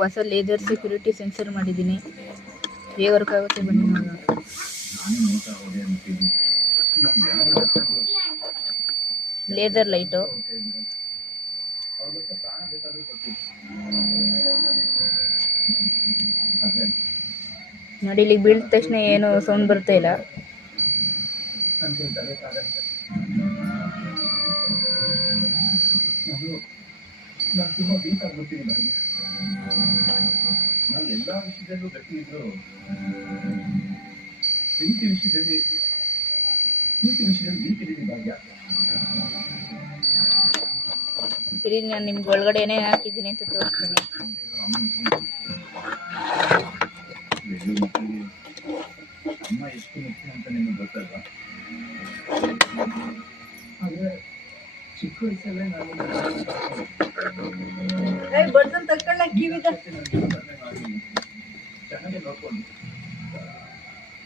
ಹೊಸ laser security sensor ಮಾಡಿದ್ದೀನಿ. ಹೇಗೆ ವರ್ಕ್ ಆಗುತ್ತೆ ಬನ್ನಿ ನೋಡೋಣ. ಲೇಸರ್ ಲೈಟು ನೋಡಿ, ಇಲ್ಲಿ ಬೀಳಿದ ತಕ್ಷಣ ಏನು ಸೌಂಡ್ ಬರ್ತಾ ಇಲ್ಲ. ತುಂಬಾ ವೀಕ್ ಆಗ್ಬಿಡ್ತೀನಿ ನನಗೆ. ನಾನು ಎಲ್ಲಾ ವಿಷಯದಲ್ಲೂ ಗಟ್ಟಿ ಇದ್ರು ಪ್ರೀತಿ ವಿಷಯದಲ್ಲಿ ವೀಕ್ ಇದ್ದೀನಿ ಭಾಗ್ಯ. ಇಲ್ಲಿ ನಾನು ನಿಮ್ಗೆ ಒಳಗಡೆ ಏನೇನು ಹಾಕಿದ್ದೀನಿ ಅಂತ ತೋರಿಸ್ತೀನಿ. ಅಮ್ಮ ಎಷ್ಟು ಮುಖ್ಯ ಅಂತ ನಿಮಗೆ ಗೊತ್ತಲ್ವಾ? ಆದ್ರೆ ಚಿಕ್ಕ ವಯಸ್ಸಲ್ಲೇ ನಾನು ಚೆನ್ನಾಗಿ ನೋಡ್ಕೊಂಡು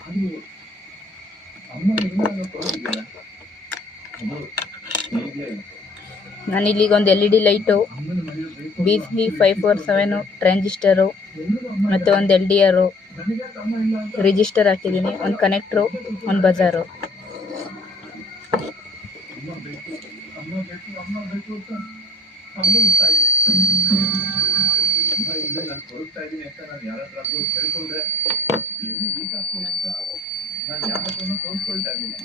ಅದು ಅಮ್ಮ ಇಲ್ಲ ಅನ್ನೋ ತೋರಿಸಿಲ್ಲ. ನಾನು ಇಲ್ಲಿಗೆ ಒಂದು LED ಲೈಟು, BC547 ಟ್ರಾನ್ಸಿಸ್ಟರು ಮತ್ತು ಒಂದು LDR ರಿಜಿಸ್ಟರ್ ಹಾಕಿದ್ದೀನಿ. ಒಂದು ಕನೆಕ್ಟ್ರು, ಒಂದು ಬಜಾರು. ನಾನು ತೋರಿಸ್ತಾ ಇದ್ದೀನಿ ಅಂತ ನಾನು ಯಾರಾದ್ರೂ ಹೇಳ್ಕೊಂಡ್ರೆ ಎಲ್ಲಿ ವೀಕ್ ಆಗ್ತೀನಿ ಅಂತ ನಾನು ಯಾರಾದ್ರೂ ತೋರಿಸ್ಕೊಳ್ತಾ ಇದ್ದೀನಿ.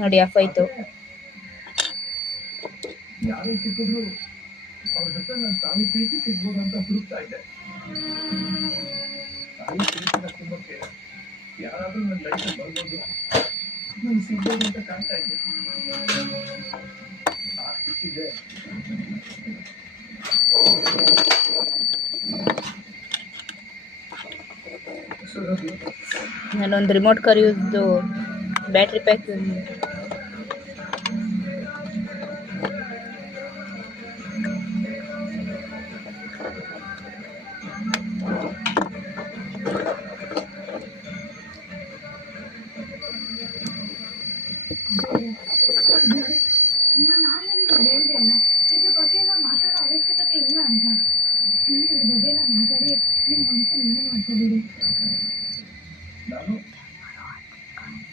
ನೋಡಿ, ಆಫ್ ಆಯಿತು. ಯಾರು ಸಿಕ್ಕಿದ್ರು ಅವ್ರ ಜೊತೆ ನಾನು ತಾಯಿ ಪ್ರೀತಿ ಸಿಗ್ಬೋದು ಅಂತ ಹುಡುಕ್ತಾ ಇದ್ದೆ. ತಾಯಿ ಪ್ರೀತಿನ ತುಂಬಕ್ಕೆ ಯಾರಾದ್ರೂ ನನ್ನ ಲೈಫಲ್ಲಿ ಬರ್ಬೋದು, ನಾನು ಸಿಗ್ಬೋದು ಅಂತ ಕಾಣ್ತಾ ಇದ್ದೆ. ಸಿಕ್ಕಿದೆ. ನಾನೊಂದು ರಿಮೋಟ್ ಕಾರ್ ಯೂಸ್ದು ಬ್ಯಾಟ್ರಿ ಪ್ಯಾಕ್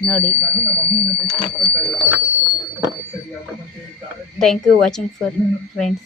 ನೋಡಿ. Thank you watching for friends.